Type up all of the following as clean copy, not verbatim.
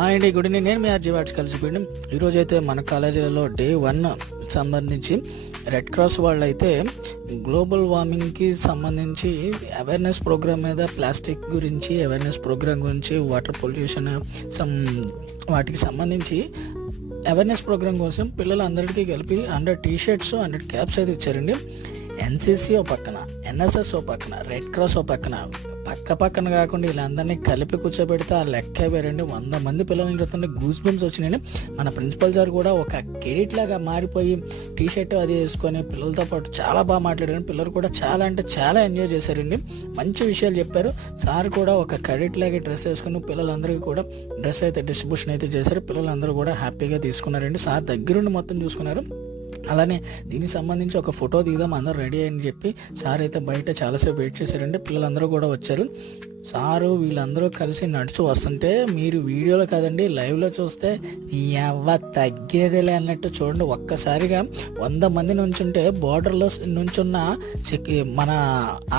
అండి good evening. నేను మీ RG watts కలిసిపోయింది. ఈరోజు అయితే మన కాలేజీలలో డే 1 సంబంధించి రెడ్ క్రాస్ వాళ్ళు అయితే గ్లోబల్ వార్మింగ్కి సంబంధించి అవేర్నెస్ ప్రోగ్రామ్ మీద, ప్లాస్టిక్ గురించి అవేర్నెస్ ప్రోగ్రామ్ గురించి, వాటర్ పొల్యూషన్ వాటికి సంబంధించి అవేర్నెస్ ప్రోగ్రామ్ కోసం పిల్లలందరికీ కలిపి 100 టీ-షర్ట్స్ 100 క్యాప్స్ అయితే ఇచ్చారండి. ఎన్సీసీ ఓ పక్కన, ఎన్ఎస్ఎస్ ఓ పక్కన, రెడ్ క్రాస్ ఓ పక్కన, పక్కన కాకుండా వీళ్ళందరినీ కలిపి కూర్చోబెడితే ఆ లెక్క వేరండి. 100 మంది పిల్లల్ని చూస్తుంటే గూస్ బంప్స్ వచ్చినాయి. మన ప్రిన్సిపల్ సార్ కూడా ఒక కెడిట్ లాగా మారిపోయి టీ-షర్ట్ అది వేసుకొని పిల్లలతో పాటు చాలా బాగా మాట్లాడారు. పిల్లలు కూడా చాలా అంటే చాలా ఎంజాయ్ చేశారండి. మంచి విషయాలు చెప్పారు. సార్ కూడా ఒక కెడిట్ లాగా డ్రెస్ వేసుకుని పిల్లలందరికీ కూడా డ్రెస్ అయితే డిస్ట్రిబ్యూషన్ అయితే చేశారు. పిల్లలందరూ కూడా హ్యాపీగా తీసుకున్నారండి. సార్ దగ్గరుండి మొత్తం చూసుకున్నారు. అలానే దీనికి సంబంధించి ఒక ఫోటో దిగుదాం అందరూ రెడీ అని చెప్పి సార్ అయితే బయట చాలాసేపు వెయిట్ చేశారండి. పిల్లలందరూ కూడా వచ్చారు. సారు వీళ్ళందరూ కలిసి నడుచు వస్తుంటే మీరు వీడియోలో కాదండి లైవ్లో చూస్తే ఎవ్వ తగ్గేదేలే అన్నట్టు చూడండి. ఒక్కసారిగా 100 మంది నుంచుంటే బోర్డర్లో నుంచున్న మన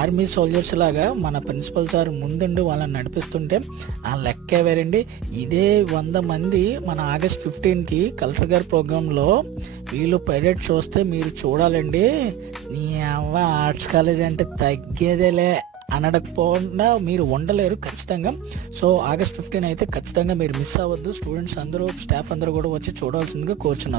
ఆర్మీ సోల్జర్స్ లాగా మన ప్రిన్సిపల్ సార్ ముందుండి వాళ్ళని నడిపిస్తుంటే ఆ లెక్కే వేరండి. ఇదే 100 మంది మన ఆగస్ట్ 15కి కలెక్టర్ గారి ప్రోగ్రాంలో వీళ్ళు పైరెట్ చూస్తే మీరు చూడాలండి. నీ అవ్వ ఆర్ట్స్ కాలేజ్ అంటే తగ్గేదేలే అనడకపోకుండా మీరు ఉండలేరు ఖచ్చితంగా. సో ఆగస్ట్ 15 అయితే ఖచ్చితంగా మీరు మిస్ అవ్వద్దు. స్టూడెంట్స్ అందరూ, స్టాఫ్ అందరూ కూడా వచ్చి చూడాల్సిందిగా కోరుచున్నారు.